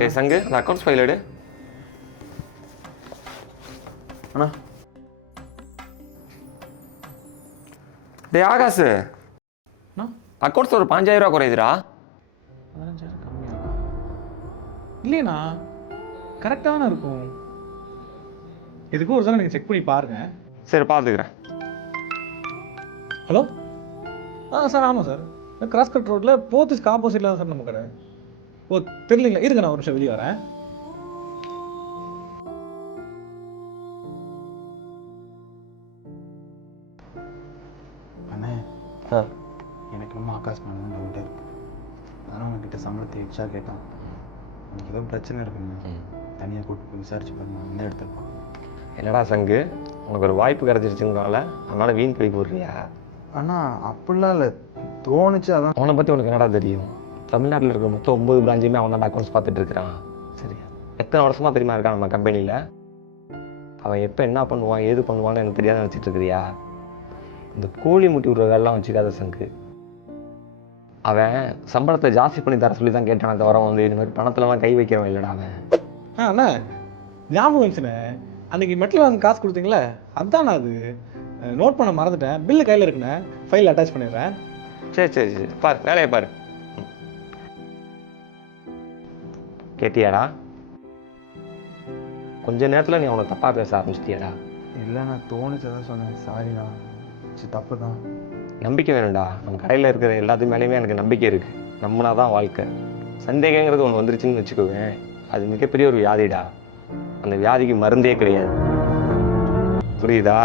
டேய் சங்கு அந்த அக்கௌண்ட்ஸ் ஃபைல் எடு. அண்ணா டேய் ஆகாஷ், அண்ணா அக்கௌண்ட்ஸ் ஒரு 5000 ரூபா குறையுதுடா. 15,000 கம்மியா இல்லையண்ணா, கரெக்டாக தானே இருக்கும். இதுக்கு ஒரு தடவை நீங்கள் செக் பண்ணி பாருங்க. சரி பார்த்துக்கிறேன். ஹலோ சார், ஆமாம் சார், கிராஸ் கட் ரோட்டில் போத்தீஸ்க்கு ஆப்போசிட்டில் தான் சார் நம்ம கடை. ஓ தெரியலீங்களா, இருங்க நான் ஒரு நிமிஷம் வெளியே வரேன். அண்ணே சார் எனக்கு ரொம்ப ஆகாஷ் பண்ணணும் டவுட்டு. அதான் அவன்கிட்ட சம்பளத்தை எக்ஸ்ட்ரா கேட்டான். எனக்கு ஏதோ பிரச்சனை இருக்குங்க, தனியாக கூப்பிட்டு போய் விசாரிச்சு பாருங்க, என்ன எடுத்துருப்பான். என்னடா சங்கு, உனக்கு ஒரு வாய்ப்பு கிடச்சிருச்சுங்கனால அதனால் வீண் கழி போடுறியா? அண்ணா அப்படிலாம் இல்லை, தோணுச்சு அதான். அவனை பற்றி உனக்கு என்னடா தெரியும்? தமிழ்நாட்டில் இருக்கிற மொத்தம் 9 பிரான்ச்சுமே அவன் தான் அக்கௌண்ட்ஸ் பார்த்துட்டு இருக்கிறான். சரியா, எத்தனை வருஷமாக தெரியுமா இருக்கான் நம்ம கம்பெனியில்? அவன் எப்போ என்ன பண்ணுவான் ஏது பண்ணுவான்னு எனக்கு தெரியாத வச்சுட்டு இருக்கிறியா? இந்த கோழி முட்டி விடுற வேலைலாம் வச்சுக்காத சங்கு. அவன் சம்பளத்தை ஜாஸ்தி பண்ணி தர சொல்லி தான் கேட்டானே தவிர வந்து இந்த மாதிரி பணத்துலலாம் கை வைக்கிறவன் இல்லைடா அவன். அண்ணா ஞாபகம் வந்துச்சுண்ணே, அன்றைக்கி மெட்டல் வாங்க காசு கொடுத்தீங்களே அதுதாண்ணா. அது நோட் பண்ண மறந்துட்டேன். பில்லு கையில் இருக்குண்ணே, ஃபைல் அட்டாச் பண்ணிடுறேன். சரி சரி சரி, பாரு வேலையை பாரு. கேட்டியாடா? கொஞ்ச நேரத்தில் நீ அவனை தப்பாக பேச ஆரம்பிச்சிட்டியாடா? இல்லைண்ணா தோணுச்சு அதான் சொன்னேன், சாரிண்ணா. சரி தப்பு தான். நம்பிக்கை வேணும்டா. நம்ம கடையில் இருக்கிற எல்லாத்து மேலேயுமே எனக்கு நம்பிக்கை இருக்குது. நம்மனா தான் வாழ்க்கை. சந்தேகங்கிறது ஒன்று வந்துருச்சுன்னு வச்சுக்கோவேன், அது மிகப்பெரிய ஒரு வியாதிடா. அந்த வியாதிக்கு மருந்தே கிடையாது. புரியுதா?